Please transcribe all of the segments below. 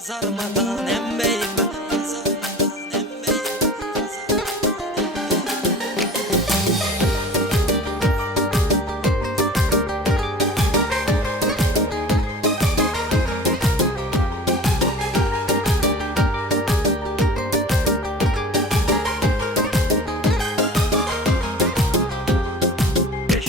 Kazarmadan embeyime, kazarmadan embeyime, beş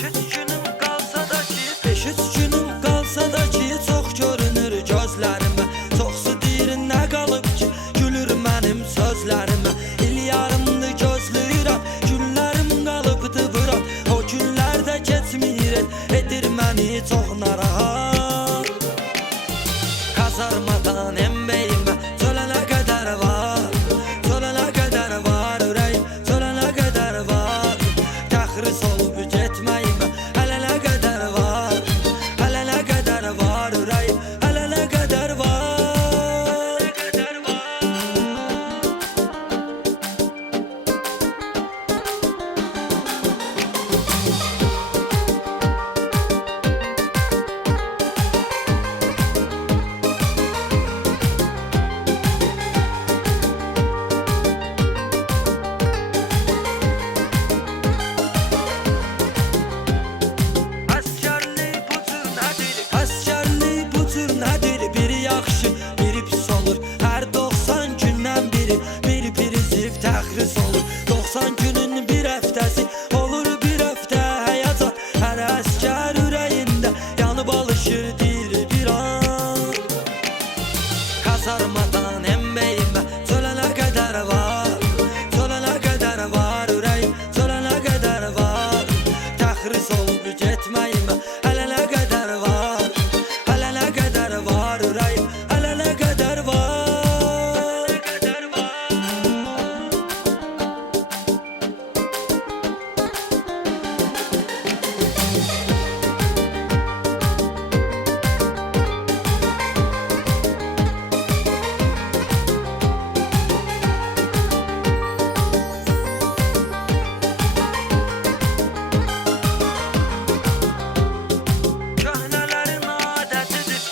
üç günüm kalsa da ki çok görünür gözlerimə. Çoxsu deyir nə qalıb ki gülür mənim sözlərimə. İl yarımdır gözləyirəm, günlərim qalıbdı vuran. O günlər də keçmir, edir məni çox narahat. Kazarmadan embeyimə çölənə qədər var, çölənə qədər var ürəyim, çölənə qədər var. Təxris olub getməyimə hələ nə qədər var, hələ nə qədər var ürəyim, hələ nə qədər var. Əsgərlik bu cür nədir? Biri yaxşı, biri pis olur. Hər 90 gündən biri ziv təxris olur. 90 günün bir həftəsi olur bir həftə həyat. Hər əsgər ürəyində yanıb alışır deyir bir an. Kazarmadan embeyimə çölənə qədər var, çölənə qədər var ürəyim, çölənə qədər var. Təxris olub getməyimə hələ nə qədər var, hələ nə qədər var ürəyim, hələ nə qədər var.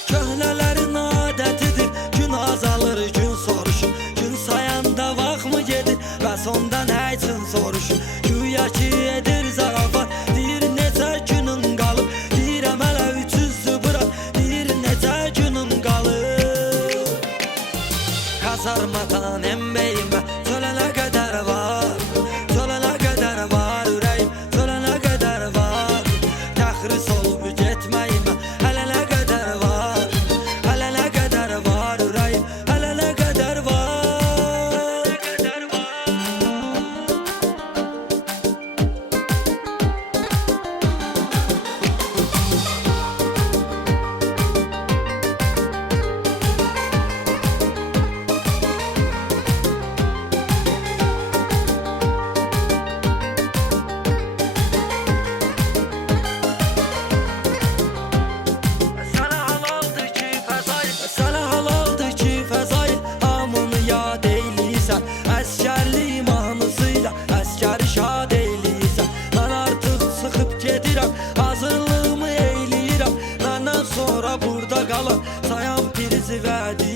Köhnələrin adətidir, gün azalır, gün soruşur. Gün sayanda vaxt mı gedir, bəs ondan nə üçün soruşur. Güya ki edir zarafat, deyir necə günün qalıb. Deyirəm hələ 300'dür bırak, deyir necə günün qalıb. Kazarmadan embeyimə çölənə qədər var, çölənə qədər var ürəyim, çölənə qədər var. Təxris olub getməyimə hələ nə qədər var, hələ nə qədər var ürəyim, hələ nə qədər var. Sənə halaldır ki fəzail, hamını yad eyləyirsən. Əsgərlik mahnısıyla əsgəri şad eyləyirsən. Mən artıq çıxıb gedirəm, hazırlığımı eyləyirəm. Məndən sonra burada qalan sayan prizi vədi